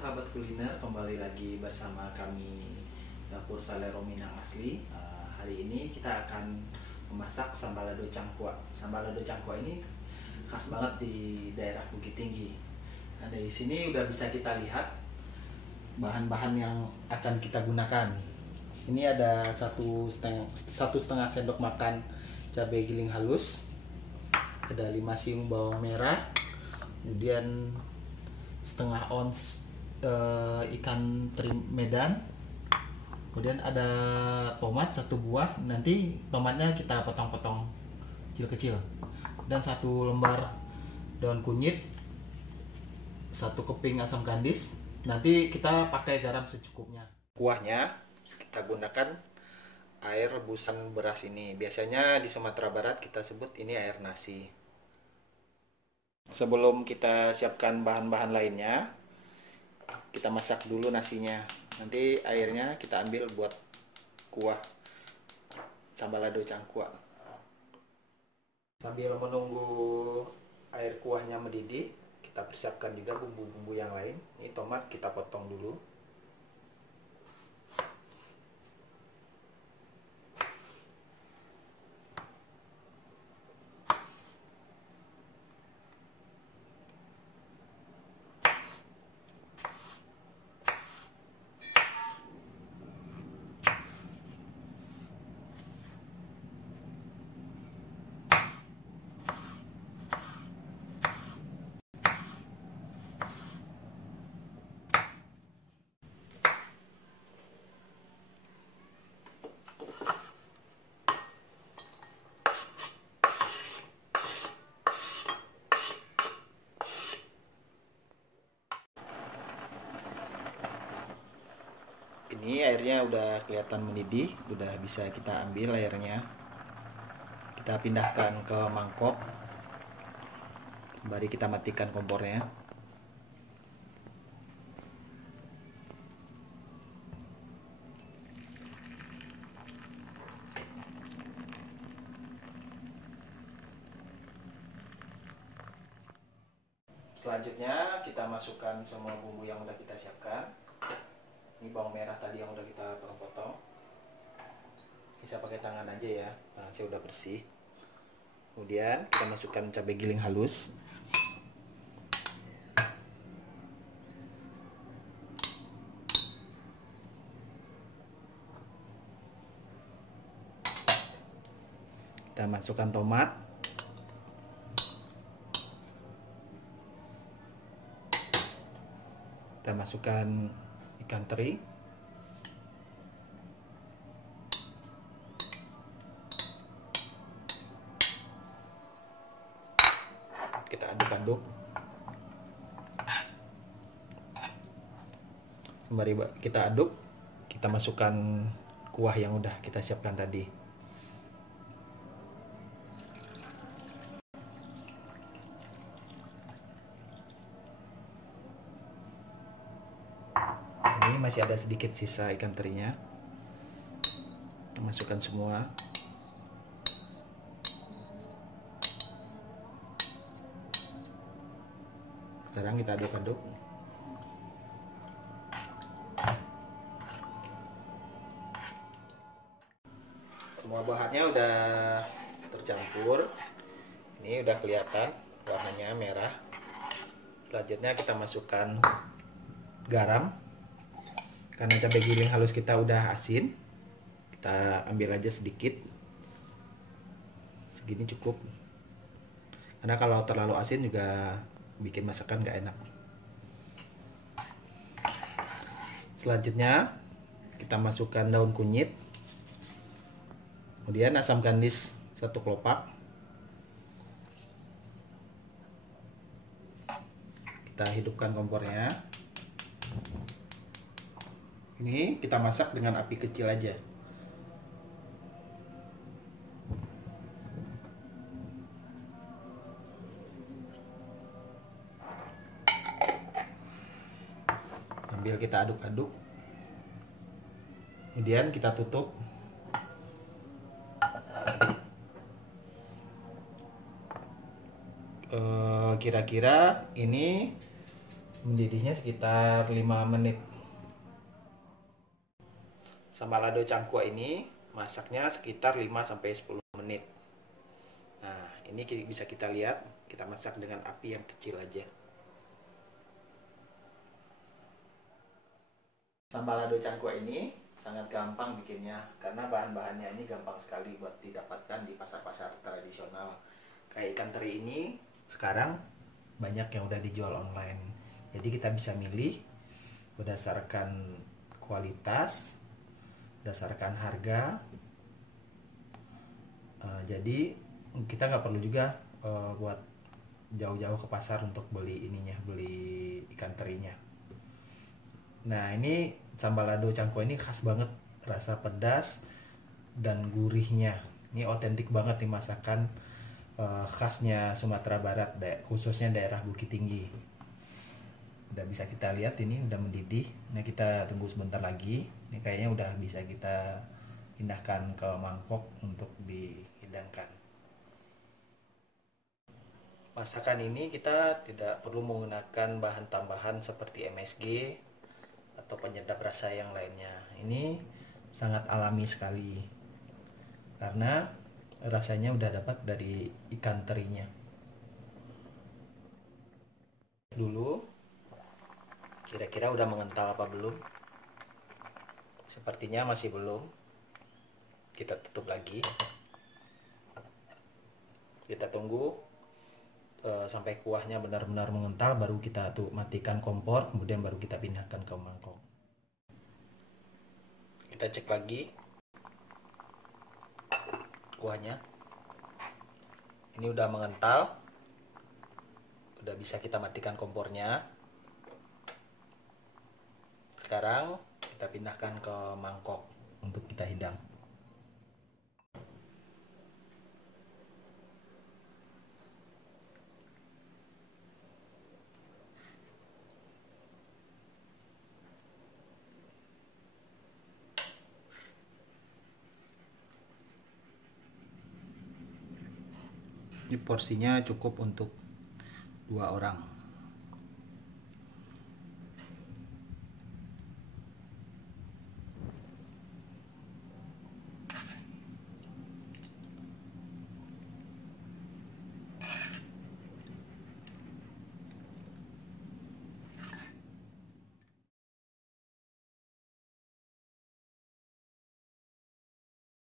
sahabat kuliner, kembali lagi bersama kami Dapur Salero Minang Asli. Hari ini kita akan memasak sambal lado cangkua. Sambal lado cangkua ini khas banget di daerah Bukit Tinggi. Nah, dari sini udah bisa kita lihat bahan-bahan yang akan kita gunakan. Ini ada satu setengah sendok makan cabai giling halus, ada 5 siung bawang merah, kemudian setengah ons ikan teri Medan, kemudian ada tomat 1 buah, nanti tomatnya kita potong-potong kecil-kecil, dan 1 lembar daun kunyit, 1 keping asam kandis. Nanti kita pakai garam secukupnya. Kuahnya kita gunakan air rebusan beras ini. Biasanya di Sumatera Barat kita sebut ini air nasi. Sebelum kita siapkan bahan-bahan lainnya, kita masak dulu nasinya. Nanti airnya kita ambil buat kuah sambal lado cangkua. Sambil menunggu air kuahnya mendidih, kita persiapkan juga bumbu-bumbu yang lain. Ini tomat kita potong dulu. Ini airnya udah kelihatan mendidih, udah bisa kita ambil airnya. Kita pindahkan ke mangkok. Mari kita matikan kompornya. Selanjutnya kita masukkan semua bumbu yang udah kita siapkan. Ini bawang merah tadi yang udah kita potong-potong. Bisa pakai tangan aja ya, saya udah bersih. Kemudian kita masukkan cabai giling halus. Kita masukkan tomat. Kita masukkan ikan teri. Kita aduk-aduk. Sembari kita aduk, kita masukkan kuah yang udah kita siapkan tadi. Ini masih ada sedikit sisa ikan terinya. Kita masukkan semua. Sekarang kita aduk-aduk. Semua bahannya udah tercampur. Ini udah kelihatan warnanya merah. Selanjutnya kita masukkan garam. Karena cabai giling halus kita udah asin, kita ambil aja sedikit. Segini cukup. Karena kalau terlalu asin juga bikin masakan gak enak. Selanjutnya kita masukkan daun kunyit, kemudian asam kandis 1 kelopak. Kita hidupkan kompornya. Ini kita masak dengan api kecil aja. Sambil kita aduk-aduk. Kemudian kita tutup. Kira-kira ini Mendidihnya sekitar 5 menit. Sambal lado cangkuak ini masaknya sekitar 5-10 menit. Nah, ini bisa kita lihat, kita masak dengan api yang kecil aja. Sambal lado cangkuak ini sangat gampang bikinnya, karena bahan-bahannya ini gampang sekali buat didapatkan di pasar-pasar tradisional. Kayak ikan teri ini sekarang banyak yang udah dijual online. Jadi kita bisa milih berdasarkan kualitas, berdasarkan harga. Jadi kita nggak perlu juga buat jauh-jauh ke pasar untuk beli ikan terinya. Nah, ini sambal lado cangkuak ini khas banget, rasa pedas dan gurihnya. Ini otentik banget nih masakan khasnya Sumatera Barat, khususnya daerah Bukit Tinggi. Udah bisa kita lihat ini udah mendidih. Nah, kita tunggu sebentar lagi. Ini kayaknya udah bisa kita pindahkan ke mangkok untuk dihidangkan. Masakan ini kita tidak perlu menggunakan bahan tambahan seperti MSG atau penyedap rasa yang lainnya. Ini sangat alami sekali karena rasanya udah dapat dari ikan terinya. Dulu kira-kira udah mengental apa belum? Sepertinya masih belum. Kita tutup lagi. Kita tunggu sampai kuahnya benar-benar mengental, baru kita matikan kompor, kemudian baru kita pindahkan ke mangkok. Kita cek lagi kuahnya. Ini udah mengental, udah bisa kita matikan kompornya. Sekarang kita pindahkan ke mangkok untuk kita hidang. Ini porsinya cukup untuk 2 orang.